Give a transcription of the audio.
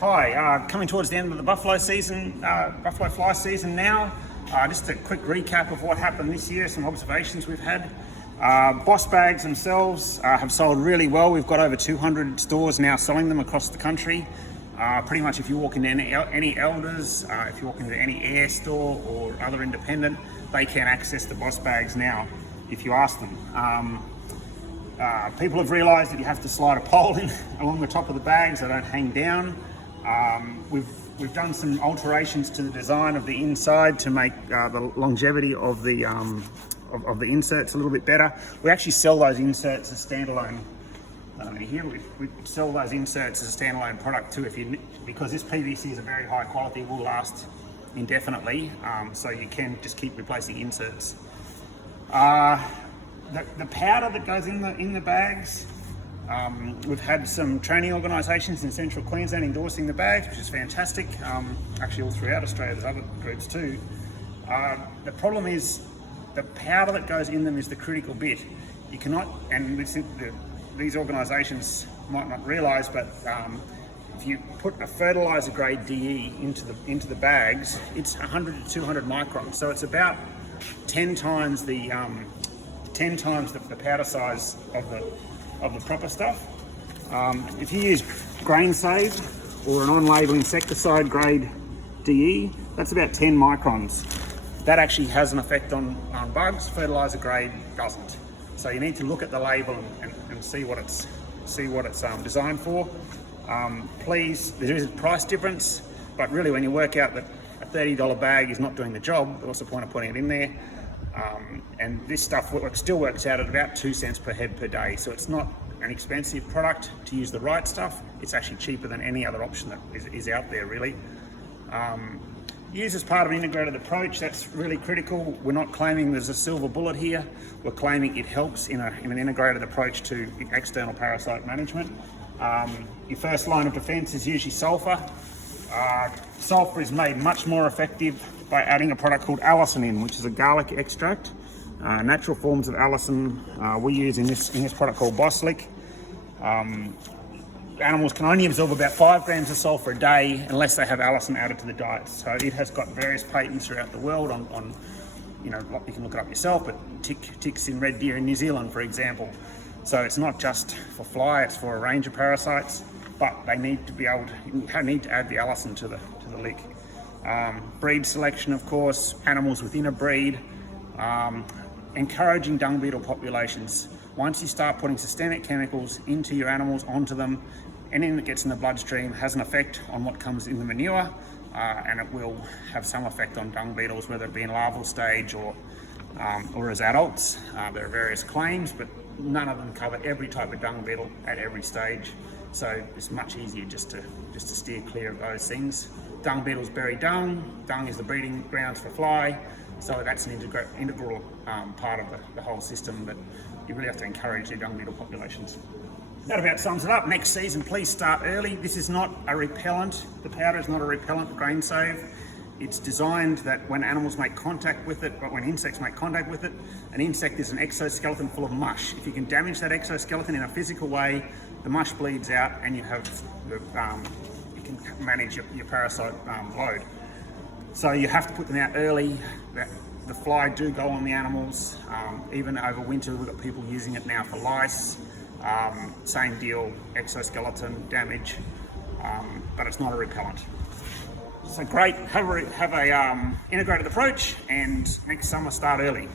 Hi, coming towards the end of the buffalo season, buffalo fly season now. Just a quick recap of what happened this year, some observations we've had. Bos Bags themselves have sold really well. We've got over 200 stores now selling them across the country. Pretty much if you walk into any Elders, if you walk into any Air store or other independent, they can access the Bos Bags now if you ask them. People have realised that you have to slide a pole in along the top of the bags, they don't hang down. We've done some alterations to the design of the inside to make the longevity of the inserts a little bit better. We actually sell those inserts as standalone. Here we sell those inserts as a standalone product too, because this PVC is a very high quality, will last indefinitely. So you can just keep replacing inserts. The powder that goes in the bags. We've had some training organisations in Central Queensland endorsing the bags, which is fantastic. Actually all throughout Australia, there's other groups too. The problem is the powder that goes in them is the critical bit. You cannot, and these organisations might not realise, but if you put a fertiliser grade DE into the bags, it's 100 to 200 microns. So it's about 10 times the powder size of the proper stuff. If you use Grainsave or an on-label insecticide grade DE, that's about 10 microns. That actually has an effect on bugs. Fertilizer grade doesn't. So you need to look at the label and see what it's designed for. Please, there is a price difference, but really when you work out that a $30 bag is not doing the job, what's the point of putting it in there? And this stuff still works out at about 2 cents per head per day. So it's not an expensive product to use the right stuff. It's actually cheaper than any other option that is out there really. Use as part of an integrated approach, that's really critical. We're not claiming there's a silver bullet here. We're claiming it helps in an integrated approach to external parasite management. Your first line of defense is usually sulfur. Sulfur is made much more effective by adding a product called allicin in, which is a garlic extract. Natural forms of allicin we use in this product called Bos Lick. Animals can only absorb about 5 grams of sulfur a day unless they have allicin added to the diet. So it has got various patents throughout the world on you can look it up yourself, but ticks in red deer in New Zealand, for example. So it's not just for fly, it's for a range of parasites, but they need to add the allicin to the lick. Breed selection, of course, animals within a breed, encouraging dung beetle populations. Once you start putting systemic chemicals into your animals, onto them, anything that gets in the bloodstream has an effect on what comes in the manure, and it will have some effect on dung beetles, whether it be in larval stage or as adults. There are various claims, but none of them cover every type of dung beetle at every stage. So it's much easier just to steer clear of those things. Dung beetles bury dung. Dung is the breeding grounds for fly. So that's an integral part of the whole system that you really have to encourage your dung beetle populations. That about sums it up. Next season, please start early. This is not a repellent. The powder is not a repellent, Grainsave. It's designed that when animals make contact with it, but when insects make contact with it, an insect is an exoskeleton full of mush. If you can damage that exoskeleton in a physical way, the mush bleeds out and you can manage your parasite load. So you have to put them out early. The fly do go on the animals. Even over winter, we've got people using it now for lice. Same deal, exoskeleton damage, but it's not a repellent. So great, have a integrated approach, and next summer start early.